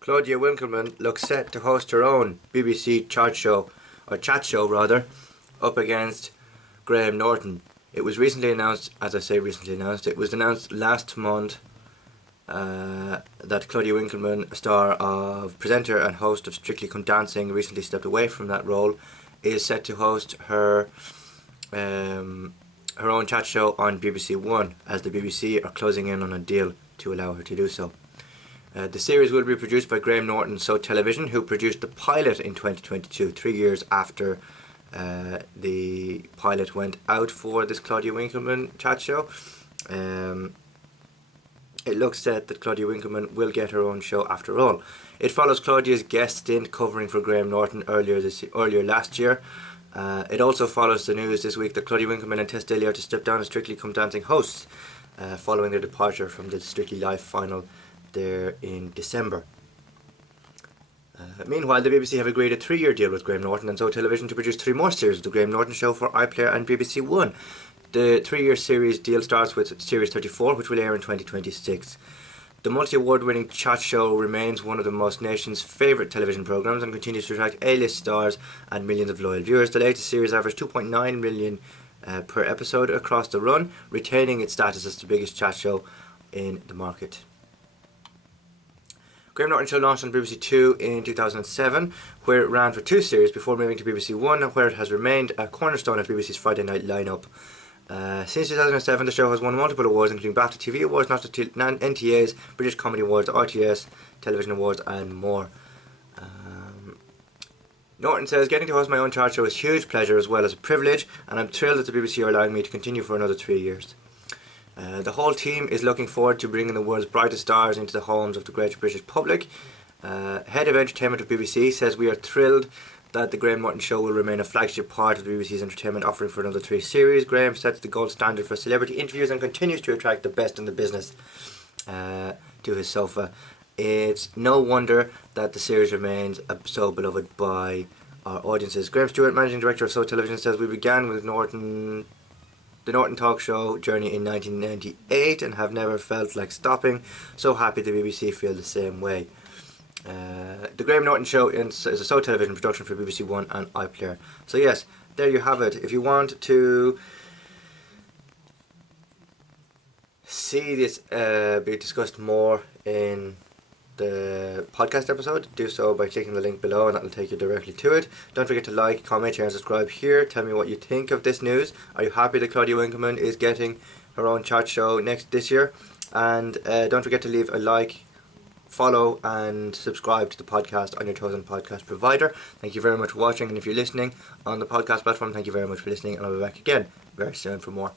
Claudia Winkleman looks set to host her own BBC Chatshow rather, up against Graham Norton. It was recently announced, it was announced last month that Claudia Winkleman, presenter and host of Strictly Come Dancing, recently stepped away from that role, is set to host her own chat show on BBC One, as the BBC are closing in on a deal to allow her to do so. The series will be produced by Graham Norton Show Television, who produced the pilot in 2022, 3 years after the pilot went out for this Claudia Winkleman chat show. It looks set that Claudia Winkleman will get her own show after all. It follows Claudia's guest stint covering for Graham Norton earlier last year. It also follows the news this week that Claudia Winkleman and Tess Daly are to step down as Strictly Come Dancing hosts following their departure from the Strictly Live final there in December. Meanwhile, the BBC have agreed a 3-year deal with Graham Norton and Show Television to produce 3 more series of the Graham Norton Show for iPlayer and BBC One. The 3-year series deal starts with Series 34, which will air in 2026. The multi-award winning chat show remains one of the most nation's favourite television programmes and continues to attract A-list stars and millions of loyal viewers. The latest series averaged 2.9 million per episode across the run, retaining its status as the biggest chat show in the market. Graham Norton Show launched on BBC Two in 2007, where it ran for 2 series before moving to BBC One, where it has remained a cornerstone of BBC's Friday night lineup. Since 2007, the show has won multiple awards, including BAFTA TV Awards, NTAs, British Comedy Awards, RTS, Television Awards, and more. Norton says, "Getting to host my own chart show is a huge pleasure as well as a privilege, and I'm thrilled that the BBC are allowing me to continue for another 3 years. The whole team is looking forward to bringing the world's brightest stars into the homes of the great British public." Head of Entertainment of BBC says, "We are thrilled that the Graham Norton Show will remain a flagship part of the BBC's entertainment offering for another 3 series. Graham sets the gold standard for celebrity interviews and continues to attract the best in the business to his sofa. It's no wonder that the series remains so beloved by our audiences." Graham Stewart, Managing Director of Show Television, says, "We began with the Norton Talk Show journey in 1998 and have never felt like stopping. So happy the BBC feel the same way." The Graham Norton Show is a Show Television production for BBC One and iPlayer. So yes, there you have it. If you want to see this be discussed more in the podcast episode, do so by clicking the link below and that will take you directly to it. Don't forget to like, comment, share and subscribe here. Tell me what you think of this news. Are you happy that Claudia Winkleman is getting her own chat show this year? And don't forget to leave a like, follow and subscribe to the podcast on your chosen podcast provider. Thank you very much for watching, and if you're listening on the podcast platform, thank you very much for listening, and I'll be back again very soon for more.